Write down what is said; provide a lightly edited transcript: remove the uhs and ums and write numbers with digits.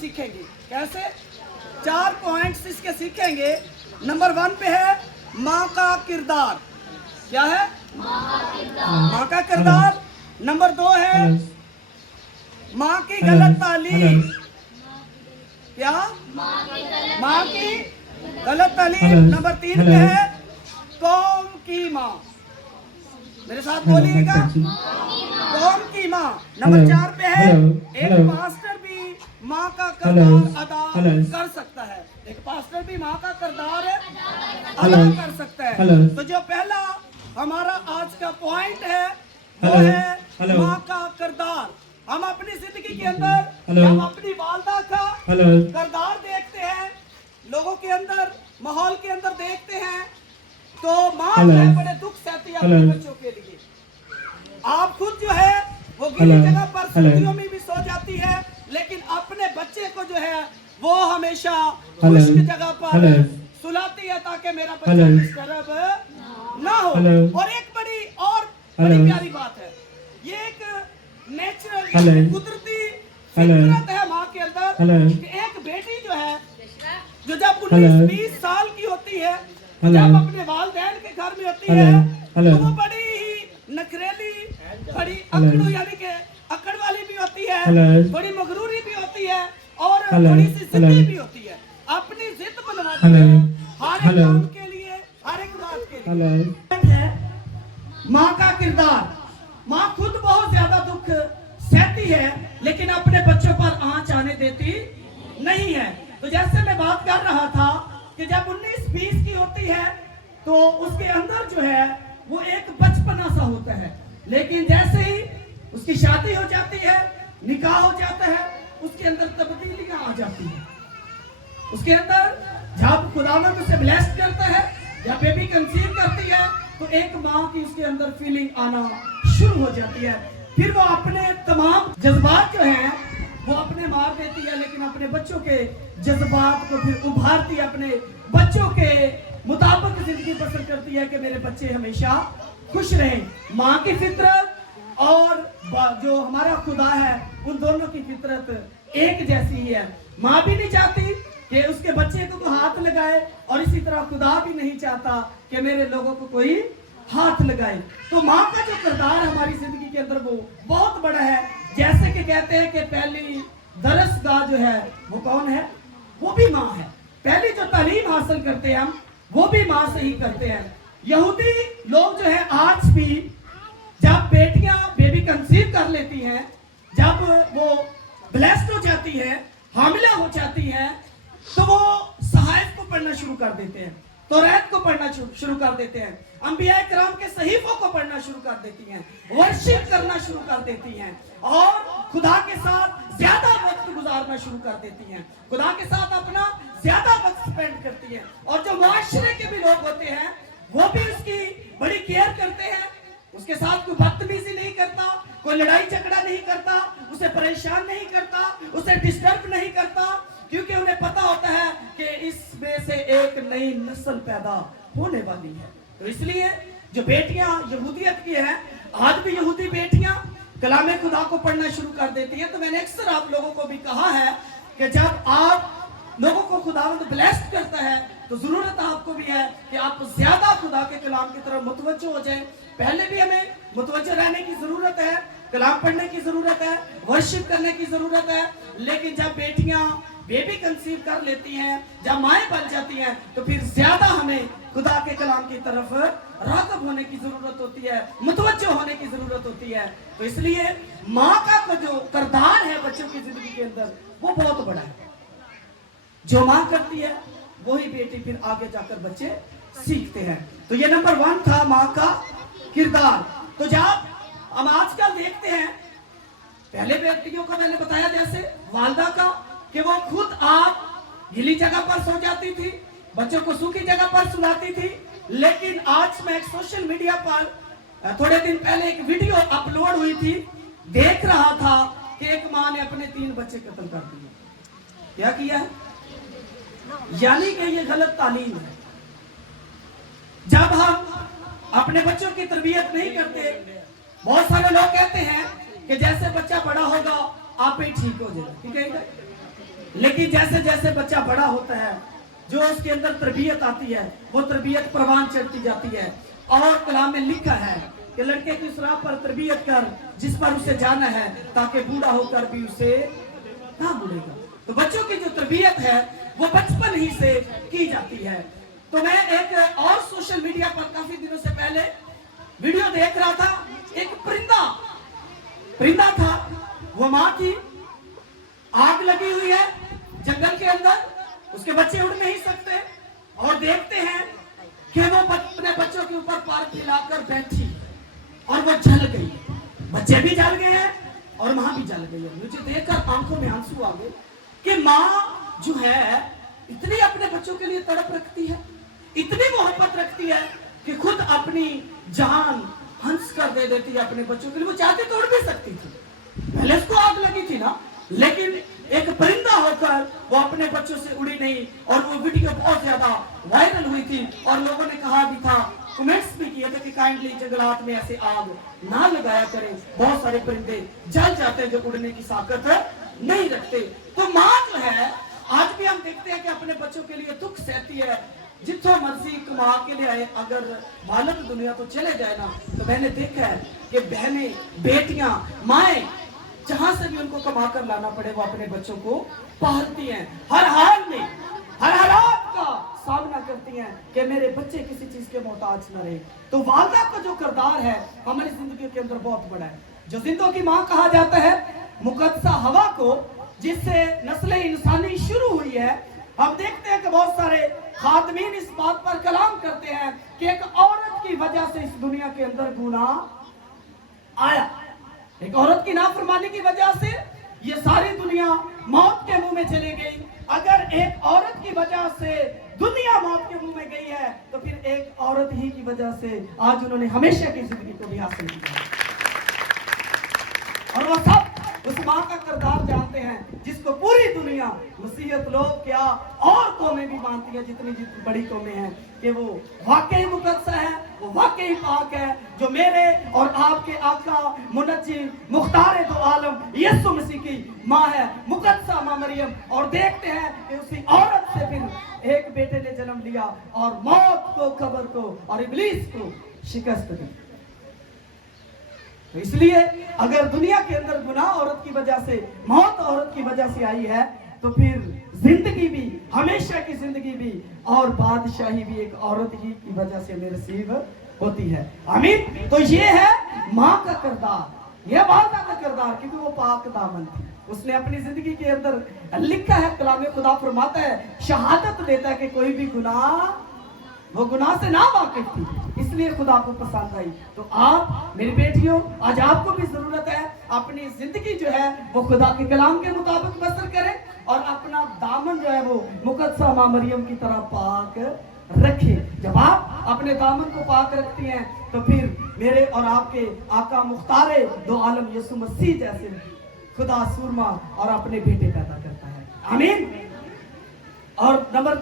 सीखेंगे। कैसे? 4 पॉइंट्स इसके सीखेंगे। नंबर 1 पे है माँ का किरदार। क्या है? माँ का किरदार। नंबर 2 है माँ की गलत तालीम। क्या? माँ की गलत तालीम। नंबर 3 पे है कौम की माँ। मेरे साथ बोलिएगा, कौम की माँ। नंबर 4 पे है एक पास्टर भी माँ का किरदार अदा कर सकता है। एक पास्टर भी माँ का किरदार अदा कर सकता है। तो जो पहला हमारा आज का पॉइंट है वो है माँ का किरदार। हम अपनी जिंदगी के अंदर जब अपनी वालदा का किरदार देखते हैं, लोगों के अंदर, माहौल के अंदर देखते हैं, तो माँ बड़े दुख सहती है अपने बच्चों के लिए। आप खुद जो है वो गीली जगह पर सर्दियों में भी सो जाती है, लेकिन अपने बच्चे को जो है वो हमेशा खुश्क जगह पर सुलाती है ताकि मेरा बच्चा डिस्टर्ब ना हो। और एक बड़ी प्यारी बात है, ये एक नेचुरल कुदरती फितरत है माँ के अंदर कि एक बेटी जो है जो जब 19-20 साल की होती है, जब अपने वालिदैन के घर में होती है, तो वो बड़ी ही नखरेली, बड़ी अकड़ू यानी कि अकड़ वाली भी होती है, बड़ी मगरूरी भी होती है और थोड़ी सी जिद्दी भी होती है। अपनी जिद बनवाती है हर एक काम के लिए, हर एक बात के लिए। माँ का किरदार। माँ खुद बहुत ज्यादा दुख सहती है, लेकिन अपने बच्चों पर आंच आने देती नहीं है। तो जैसे मैं बात कर रहा था कि जब 19-20 की होती है तो उसके अंदर जो है वो एक बचपना सा होता है, लेकिन जैसे ही उसकी शादी हो जाती है, निकाह हो जाता है, उसके अंदर तब्दीलियां आ जाती है। उसके अंदर जब खुदावंद उसे ब्लेस्ड करता है, जब बेबी कंसीव करती है, तो एक माँ की उसके अंदर फीलिंग आना शुरू हो जाती है। फिर वो अपने तमाम जज्बात जो हैं वो अपने मार देती है, लेकिन अपने बच्चों के जज्बात को फिर उभारती है, अपने बच्चों के मुताबिक जिंदगी बसर करती है कि मेरे बच्चे हमेशा खुश रहें। माँ की फितरत और जो हमारा खुदा है, उन दोनों की फितरत एक जैसी ही है। माँ भी नहीं चाहती कि उसके बच्चे को हाथ लगाए, और इसी तरह खुदा भी नहीं चाहता कि मेरे लोगों को कोई हाथ लगाए। तो माँ का जो किरदार हमारी जिंदगी के अंदर वो बहुत बड़ा है। जैसे कि कहते हैं कि पहली दरसगाह जो है वो कौन है? वो भी माँ है। पहली जो तालीम हासिल करते हैं हम, वो भी माँ से ही करते हैं। यहूदी लोग जो है आज भी जब बेटियां बेबी कंसीव कर लेती हैं, जब वो ब्लेस्ड हो जाती है, हामिला हो जाती है, तो वो सहायक को पढ़ना शुरू कर देते हैं, तौरात को पढ़ना शुरू कर देते हैं, अंबिया किराम के सहीफों को पढ़ना शुरू कर देती हैं, वर्शिप करना शुरू कर देती हैं और खुदा के साथ ज्यादा वक्त गुजारना शुरू कर देती हैं, खुदा के साथ अपना ज्यादा वक्त स्पेंड करती हैं। और जो मुआशरे के भी लोग होते हैं वो भी उसकी बड़ी केयर करते हैं, उसके साथ कोई बदतमीजी नहीं करता, कोई लड़ाई झगड़ा नहीं करता, उसे परेशान नहीं करता, उसे डिस्टर्ब नहीं करता, क्योंकि उन्हें पता होता है कि इसमें से एक नई नस्ल पैदा होने वाली है। तो इसलिए जो बेटियां यहूदियत की हैं, आज भी यहूदी बेटियां कलाम खुदा को पढ़ना शुरू कर देती हैं। तो मैंने अक्सर आप लोगों को भी कहा है कि जब आप लोगों को खुदावंद ब्लेस्ड करता है तो जरूरत आपको भी है कि आप ज्यादा खुदा के कलाम की तरफ मुतवज्जो हो जाएं। पहले भी हमें मुतवज्जो रहने की जरूरत है, कलाम पढ़ने की जरूरत है, वर्शिप करने की जरूरत है, लेकिन जब बेटियां बेबी कंसीव कर लेती हैं, जब माएँ बन जाती हैं, तो फिर ज्यादा हमें खुदा के कलाम की तरफ राग़िब होने की जरूरत होती है, मुतवज्जो होने की जरूरत होती है। तो इसलिए माँ का जो किरदार है बच्चों की जिंदगी के अंदर वो बहुत बड़ा है। जो माँ करती है वही बेटी फिर आगे जाकर बच्चे सीखते हैं। तो ये नंबर 1 था माँ का किरदार। तो जब हम आजकल देखते हैं, पहले बेटियों का मैंने बताया जैसे वालदा का कि वो खुद आप गीली जगह पर सो जाती थी, बच्चों को सूखी जगह पर सुलाती थी, लेकिन आज मैं सोशल मीडिया पर थोड़े दिन पहले एक वीडियो अपलोड हुई थी, देख रहा था कि एक माँ ने अपने 3 बच्चे कत्ल कर दिए। क्या किया है? यानी कि ये गलत तालीम है। जब हम अपने बच्चों की तरबियत नहीं करते, बहुत सारे लोग कहते हैं कि जैसे बच्चा बड़ा होगा आप ही ठीक हो जाएगा, ठीक है। लेकिन जैसे जैसे बच्चा बड़ा होता है, जो उसके अंदर तरबियत आती है, वो तरबियत परवान चढ़ती जाती है। और कलाम में लिखा है कि लड़के की उस राह पर तरबियत कर जिस पर उसे जाना है, ताकि बूढ़ा होकर भी उसे ना भूलेगा। तो बच्चों की जो तरबियत है वो बचपन ही से की जाती है। तो मैं एक और सोशल मीडिया पर काफी दिनों से पहले वीडियो देख रहा था। एक परिंदा था, वो माँ थी, आग लगी हुई है जंगल के अंदर, उसके बच्चे उड़ नहीं सकते, और देखते हैं कि वो अपने बच्चों के ऊपर पार फैलाकर बैठी और वो जल गई। बच्चे भी जल गए हैं और माँ भी जल गई है। मुझे देखकर आंखों में आंसू आ गए कि माँ जो है इतनी अपने बच्चों के लिए तड़प रखती है, इतनी मोहब्बत रखती है कि खुद अपनी जान हंस कर दे देती है अपने बच्चों के लिए। वो चाहती तो उड़ भी सकती थी, पहले उसको आग लगी थी ना, लेकिन एक परिंदा होकर वो अपने बच्चों से उड़ी नहीं। और वो वीडियो बहुत ज्यादा वायरल हुई थी और लोगों ने कहा भी था, कमेंट्स भी किए थे कि काइंडली जंगलात में ऐसे आग ना लगाया करें, बहुत सारे परिंदे जल जाते हैं जो उड़ने की ताकत नहीं रखते। तो माँ जो है, आज भी हम देखते हैं कि अपने बच्चों के लिए दुख सहती है। जितना मर्जी कमा के लिए आए, अगर मालूम दुनिया तो चले जाए ना, तो मैंने देखा है कि बहनें, बेटियां, माएं जहां से भी उनको कमा कर लाना पड़े, वो अपने बच्चों को पालती हैं। हर हाल में, हर हालात का सामना करती हैं कि मेरे बच्चे किसी चीज के मोहताज न रहे। तो वालदा का जो किरदार है हमारी जिंदगी के अंदर बहुत बड़ा है। जो जिंदों की माँ कहा जाता है, मुकद्दसा हवा को, जिससे नस्ल इंसानी शुरू हुई है। हम देखते हैं कि बहुत सारे खातमीन इस बात पर कलाम करते हैं कि एक औरत की वजह से इस दुनिया के अंदर गुनाह आया, एक औरत की नाफरमानी की वजह से ये सारी दुनिया मौत के मुंह में चली गई। अगर एक औरत की वजह से दुनिया मौत के मुंह में गई है, तो फिर एक औरत ही की वजह से आज उन्होंने हमेशा की जिंदगी को भी हासिल किया। और वो सब उस माँ का किरदार जानते हैं जिसको पूरी दुनिया, मसीहत लोग क्या और कौमें भी मानती है, जितनी जितनी बड़ी कौमें हैं, कि वो वाकई मुकद्दस है, वो वाकई पाक है, जो मेरे और आपके आका मुनज्जिम मुख्तार दो आलम यीशु मसीह की माँ है, मुकद्दसा माँ मरियम। और देखते हैं कि उसी औरत से फिर एक बेटे ने जन्म लिया और मौत को, कब्र को और इब्लीस को शिकस्त दी। तो इसलिए अगर दुनिया के अंदर गुनाह औरत की वजह से, मौत औरत की वजह से आई है, तो फिर जिंदगी भी, हमेशा की जिंदगी भी और बादशाही भी एक औरत ही की वजह से मेरे नसीब होती है। आमीन। तो ये है माँ का किरदार, यह वालदा का किरदार, क्योंकि वो पाक दामन थी। उसने अपनी जिंदगी के अंदर लिखा है, कलाम खुदा फरमाता है, शहादत देता है कि कोई भी गुनाह, वो गुनाह से ना वाकिफ थी, इसलिए खुदा को पसंद आई। तो आप मेरी बेटियों, आज आपको भी जरूरत है अपनी जिंदगी जो है वो खुदा के कलाम के मुताबिक बसर करें और अपना दामन जो है वो मुकद्दसा माँ मरियम की तरह पाक रखें। जब आप अपने दामन को पाक रखती हैं, तो फिर मेरे और आपके आका मुख्तारे दो आलम यीशु मसीह जैसे खुदा सूरमा और अपने बेटे पैदा करता है। आमीन। और नंबर